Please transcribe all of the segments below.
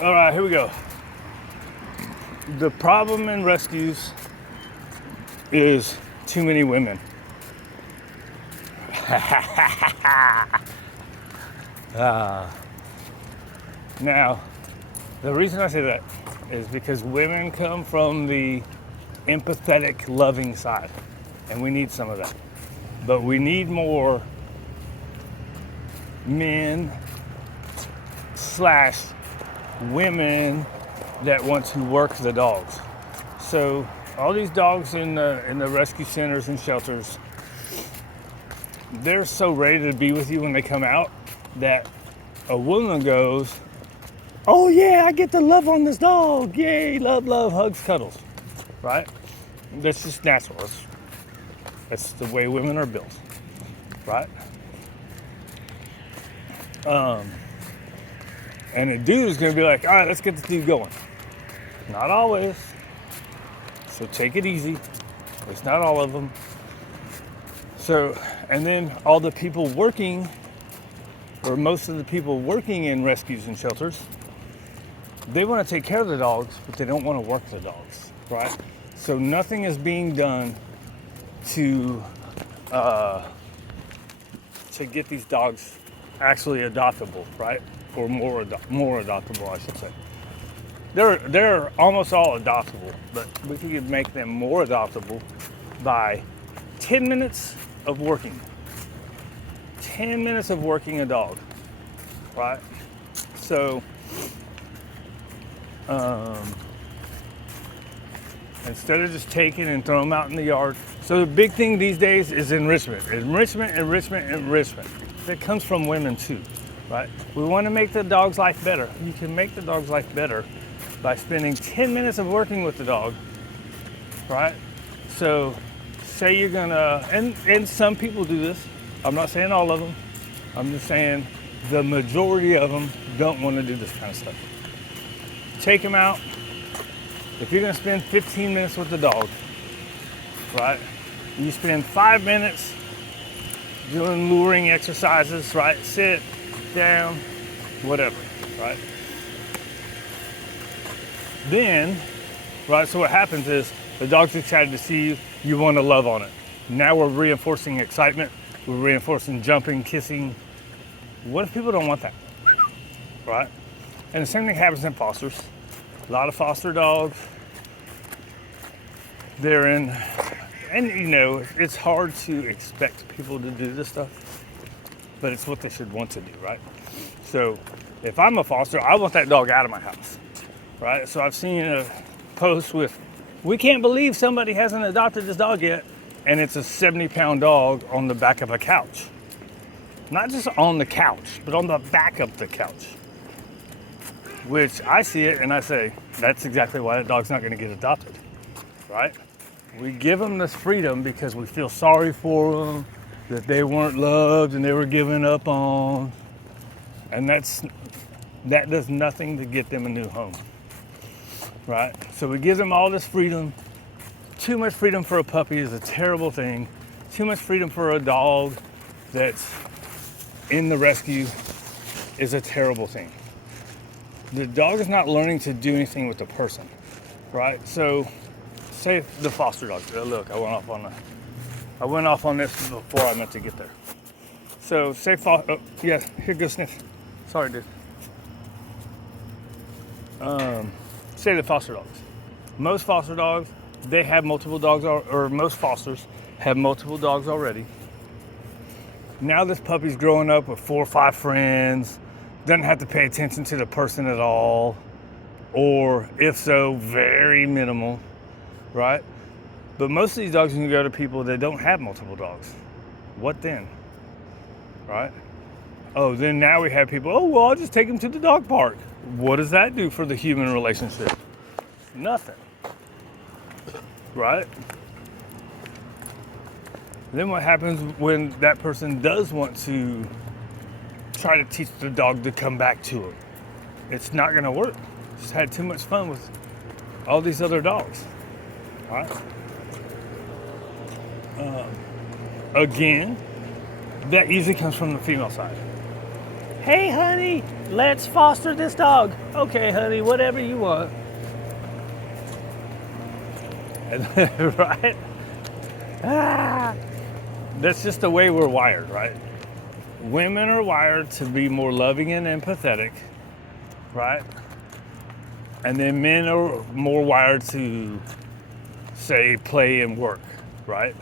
All right, here we go. The problem in rescues is too many women. Now, the reason I say that is because women come from the empathetic, loving side, and we need some of that. But we need more men slash women that want to work the dogs. So all these dogs in the rescue centers and shelters, they're so ready to be with you when they come out that a woman goes, "Oh yeah, I get to love on this dog. Yay, love, love, hugs, cuddles." Right? That's just natural. That's the way women are built. Right? And a dude is going to be like, "All right, let's get this dude going." Not always. So take it easy. It's not all of them. So, and then all the people working, or most of the people working in rescues and shelters, they want to take care of the dogs, but they don't want to work the dogs, right? So nothing is being done to get these dogs actually adoptable, right? Or more adoptable, I should say. They're almost all adoptable, but we could make them more adoptable by 10 minutes of working. 10 minutes of working a dog, right? So instead of just taking and throwing them out in the yard. So the big thing these days is enrichment. Enrichment. That comes from women too, right? We want to make the dog's life better. You can make the dog's life better by spending 10 minutes of working with the dog, right? So say you're gonna, and some people do this. I'm not saying all of them. I'm just saying the majority of them don't want to do this kind of stuff. Take them out. If you're gonna spend 15 minutes with the dog, right? You spend 5 minutes doing luring exercises, right? Sit, down, whatever, right? Then, right, so what happens is the dog's excited to see you, you want to love on it. Now we're reinforcing excitement, we're reinforcing jumping, kissing. What if people don't want that, right? And the same thing happens in fosters. A lot of foster dogs, they're in, and you know, it's hard to expect people to do this stuff, but it's what they should want to do, right? So if I'm a foster, I want that dog out of my house, right? So I've seen a post with, "We can't believe somebody hasn't adopted this dog yet," and it's a 70-pound dog on the back of a couch. Not just on the couch, but on the back of the couch. Which I see it and I say, that's exactly why that dog's not going to get adopted, right? We give them this freedom because we feel sorry for them, that they weren't loved and they were given up on, and that does nothing to get them a new home, right? So we give them all this freedom. Too much freedom for a puppy is a terrible thing. Too much freedom for a dog that's in the rescue is a terrible thing. The dog is not learning to do anything with the person, right? So, say the foster dog. Look, I went off on this before I meant to get there. So, say yeah, here goes Sniff. Sorry, dude. Say the foster dogs. Most foster dogs, they have multiple dogs, or most fosters have multiple dogs already. Now this puppy's growing up with 4 or 5 friends, doesn't have to pay attention to the person at all, or if so, very minimal, right? But most of these dogs can go to people that don't have multiple dogs. What then, right? Oh, then now we have people, "Oh, well, I'll just take them to the dog park." What does that do for the human relationship? Nothing, right? Then what happens when that person does want to try to teach the dog to come back to him? It's not going to work. Just had too much fun with all these other dogs. All right. Again, that usually comes from the female side. Hey, honey, let's foster this dog. Okay, honey, whatever you want. Right? Ah, that's just the way we're wired, right? Women are wired to be more loving and empathetic, right? And then men are more wired to, say, play and work, right?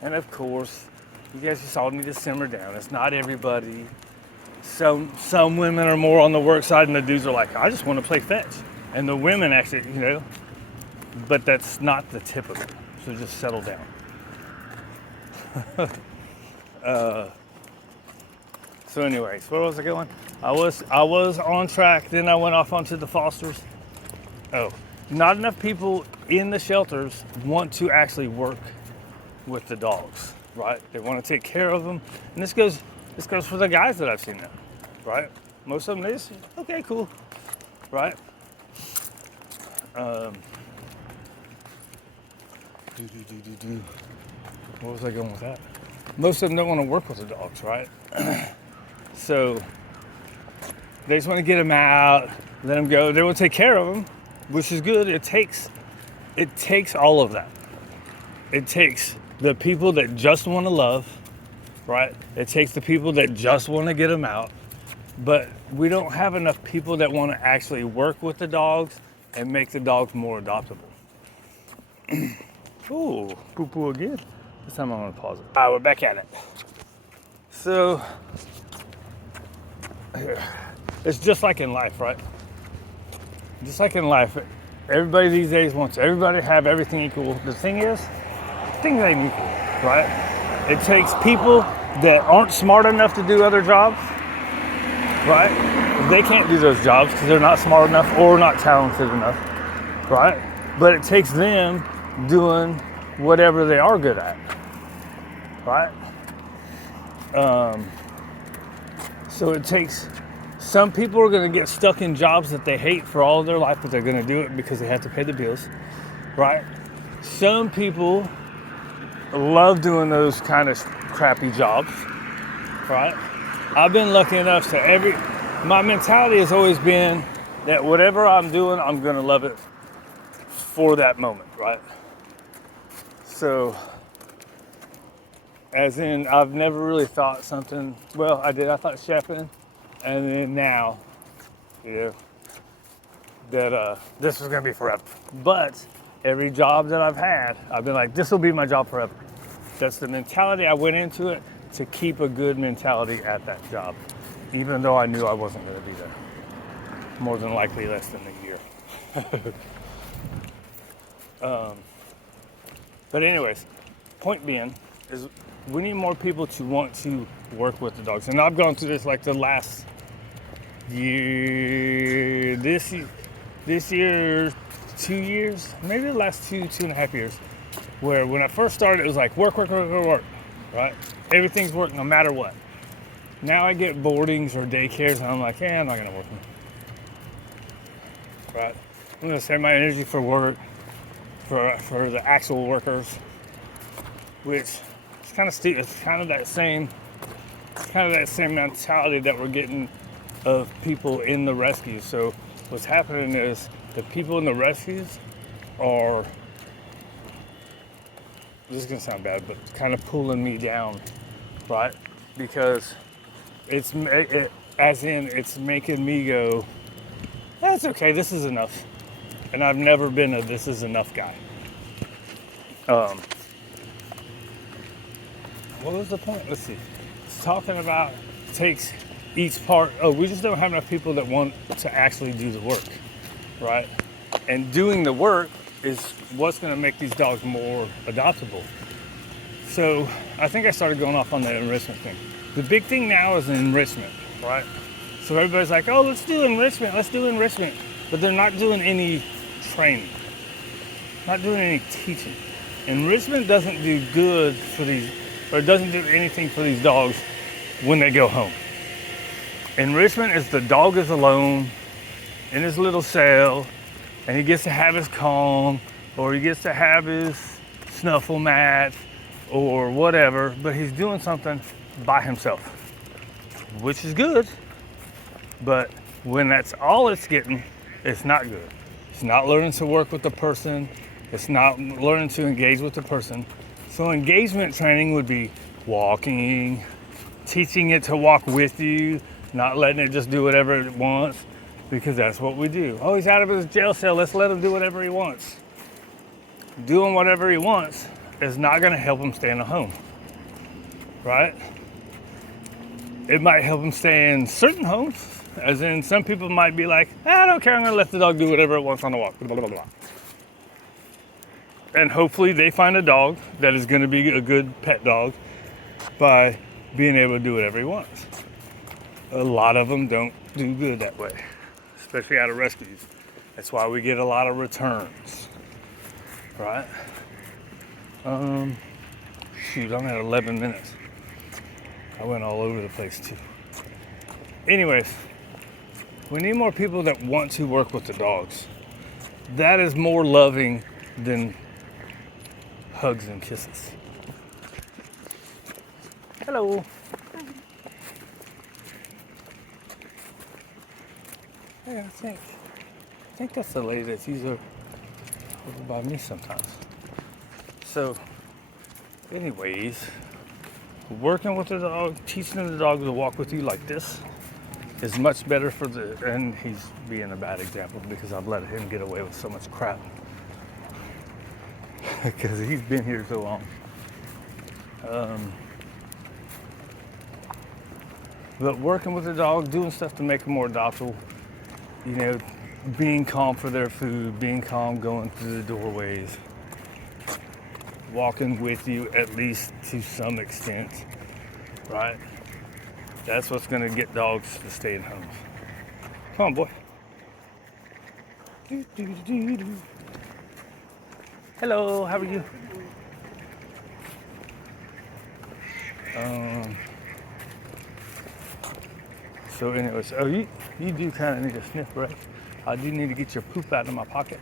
And of course, you guys just all need to simmer down. It's not everybody. Some women are more on the work side, and the dudes are like, I just want to play fetch. And the women actually, but that's not the typical. So just settle down. So anyways, where was I going? I was on track, then I went off onto the fosters. Oh, not enough people in the shelters want to actually work with the dogs, right? They want to take care of them. And this goes for the guys that I've seen now, right? Most of them, they just, okay, cool, right? Where was I going with that? Most of them don't want to work with the dogs, right? So they just want to get them out, let them go. They will take care of them, which is good. It takes all of that. It takes the people that just want to love, right? It takes the people that just want to get them out. But we don't have enough people that want to actually work with the dogs and make the dogs more adoptable. Ooh, poo-poo again. This time I'm going to pause it. All right, we're back at it. So, it's just like in life, right? Just like in life, everybody these days wants everybody to have everything equal. The thing is, things ain't equal, right? It takes people that aren't smart enough to do other jobs, right? They can't do those jobs because they're not smart enough or not talented enough, right? But it takes them doing whatever they are good at, right? So it takes, some people are going to get stuck in jobs that they hate for all of their life, but they're going to do it because they have to pay the bills, right? Some people love doing those kind of crappy jobs, right? I've been lucky enough to my mentality has always been that whatever I'm doing, I'm going to love it for that moment, right? So, as in, I've never really thought something, well, I did, I thought chefing, and then now, that this was gonna be forever. But every job that I've had, I've been like, this will be my job forever. That's the mentality I went into it, to keep a good mentality at that job, even though I knew I wasn't gonna be there. More than likely less than a year. But anyways, point being is we need more people to want to work with the dogs. And I've gone through this like the last year, this year, 2 years, maybe the last 2.5 years, where when I first started, it was like work, right? Everything's work no matter what. Now I get boardings or daycares and I'm like, I'm not gonna work them. Right? I'm gonna save my energy for work, for the actual workers, which is kind of stupid. It's kind of that same mentality that we're getting of people in the rescues. So what's happening is the people in the rescues are, this is gonna sound bad, but kind of pulling me down, right? Because it's making me go, that's okay, this is enough. And I've never been a this is enough guy. What was the point? Let's see. It's talking about takes each part. Oh, we just don't have enough people that want to actually do the work, right? And doing the work is what's going to make these dogs more adoptable. So I think I started going off on the enrichment thing. The big thing now is enrichment, right? So everybody's like, oh, let's do enrichment. But they're not doing any training, not doing any teaching. Enrichment doesn't do good for these, or it doesn't do anything for these dogs when they go home. Enrichment is the dog is alone in his little cell, and he gets to have his Kong, or he gets to have his snuffle mat, or whatever, but he's doing something by himself, which is good, but when that's all it's getting, it's not good. It's not learning to work with the person. It's not learning to engage with the person. So engagement training would be walking, teaching it to walk with you, not letting it just do whatever it wants, because that's what we do. Oh, he's out of his jail cell. Let's let him do whatever he wants. Doing whatever he wants is not going to help him stay in the home, right? It might help him stay in certain homes, as in some people might be like, I don't care, I'm going to let the dog do whatever it wants on the walk, blah, blah, blah. And hopefully they find a dog that is going to be a good pet dog by being able to do whatever he wants. A lot of them don't do good that way, especially out of rescues. That's why we get a lot of returns, right? Shoot, I'm at 11 minutes. I went all over the place too. Anyways, we need more people that want to work with the dogs. That is more loving than hugs and kisses. Hello. Hey, I think that's the lady that's usually over by me sometimes. So, anyways, working with the dog, teaching the dog to walk with you like this is much better for and he's being a bad example because I've let him get away with so much crap because he's been here so long. But working with the dog, doing stuff to make them more docile, being calm for their food, being calm going through the doorways, walking with you at least to some extent, right? That's what's gonna get dogs to stay in homes. Come on, boy. Hello, how are you? So anyways, you do kind of need a sniff break. I do need to get your poop out of my pocket.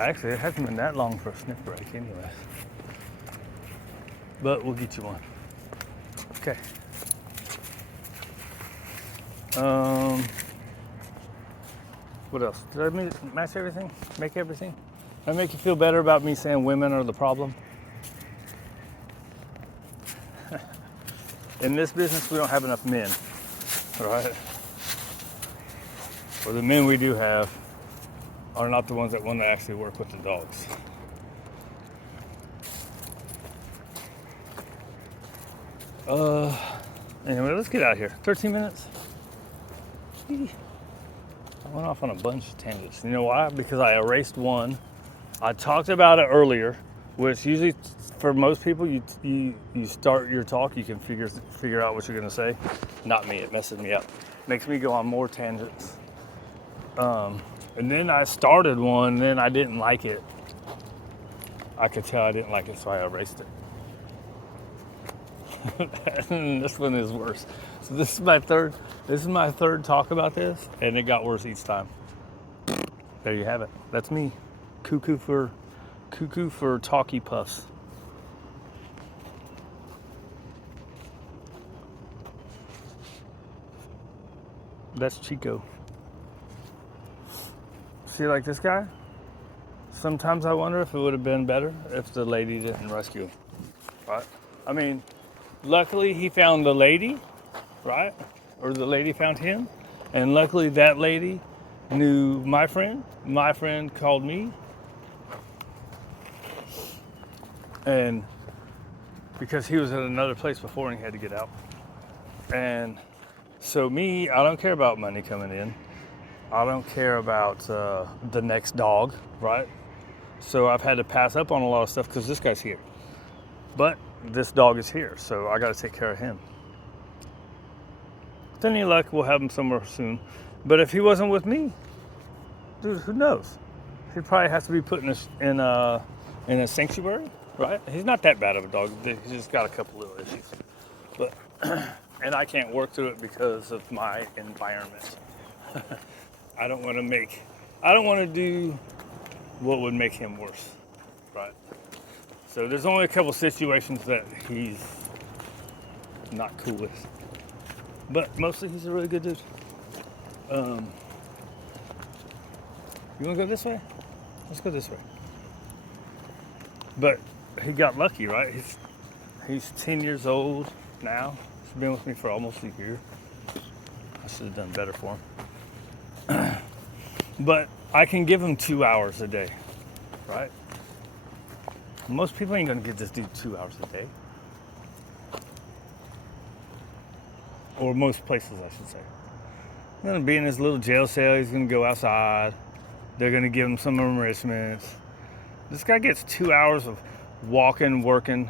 Actually, it hasn't been that long for a sniff break anyways. But we'll get you one. Okay. What else? Did I match everything? Make everything? Did I make you feel better about me saying women are the problem? In this business, we don't have enough men, right? Or the men we do have are not the ones that want to actually work with the dogs. Anyway, let's get out of here. 13 minutes. I went off on a bunch of tangents. You know why? Because I erased one. I talked about it earlier, which usually for most people, you start your talk, you can figure out what you're gonna say. Not me, it messes me up. Makes me go on more tangents. And then I started one, then I didn't like it. I could tell I didn't like it, so I erased it. And this one is worse. So this is my third talk about this, and it got worse each time. There you have it. That's me. Cuckoo for talkie puffs. That's Chico. See, like this guy? Sometimes I wonder if it would have been better if the lady didn't rescue him, right? I mean, luckily he found the lady, right? Or the lady found him. And luckily that lady knew my friend. My friend called me. And because he was at another place before and he had to get out. And so me, I don't care about money coming in. I don't care about the next dog, right? So I've had to pass up on a lot of stuff because this guy's here. But this dog is here, so I got to take care of him. With any luck, we'll have him somewhere soon. But if he wasn't with me, dude, who knows? He'd probably have to be put in a sanctuary, right? He's not that bad of a dog. He's just got a couple little issues. But and I can't work through it because of my environment. I don't want to do what would make him worse, right? So there's only a couple situations that he's not cool with. But mostly he's a really good dude. You wanna go this way? Let's go this way. But he got lucky, right? He's 10 years old now. He's been with me for almost a year. I should have done better for him. But I can give him 2 hours a day, right? Most people ain't gonna give this dude 2 hours a day. Or most places, I should say. He's gonna be in his little jail cell. He's gonna go outside. They're gonna give him some enrichments. This guy gets 2 hours of walking, working,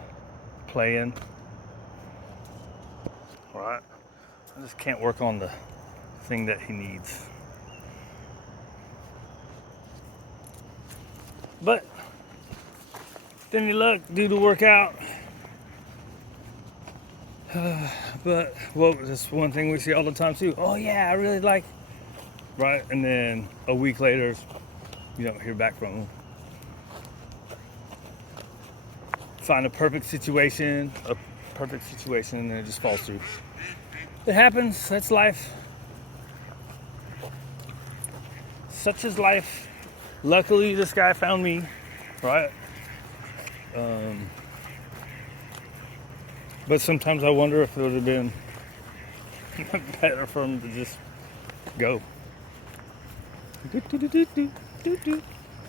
playing. Right? I just can't work on the thing that he needs. But then you look, do the workout. But well, that's one thing we see all the time too. Oh yeah, I really like, right? And then a week later, you don't hear back from them. Find a perfect situation, and then it just falls through. It happens. That's life. Such is life. Luckily, this guy found me, right? But sometimes I wonder if it would have been better for him to just go.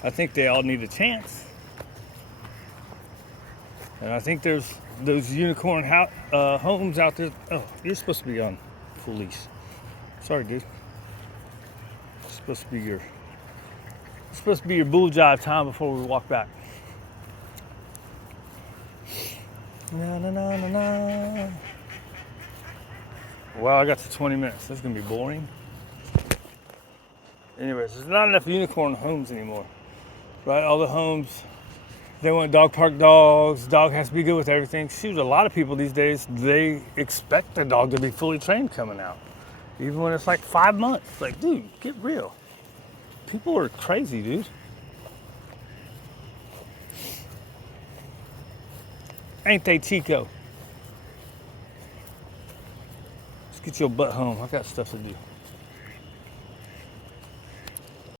I think they all need a chance. And I think there's those unicorn homes out there. Oh, you're supposed to be on full leash. Sorry, dude. It's supposed to be your bull jive time before we walk back. Na, na, na, na, na. Well, I got to 20 minutes. This is gonna be boring. Anyways, there's not enough unicorn homes anymore, right? All the homes, they want dog park dogs. Dog has to be good with everything. Shoot, a lot of people these days, they expect the dog to be fully trained coming out, even when it's like 5 months. Like, dude, get real. People are crazy, dude. Ain't they, Chico? Let's get your butt home. I got stuff to do.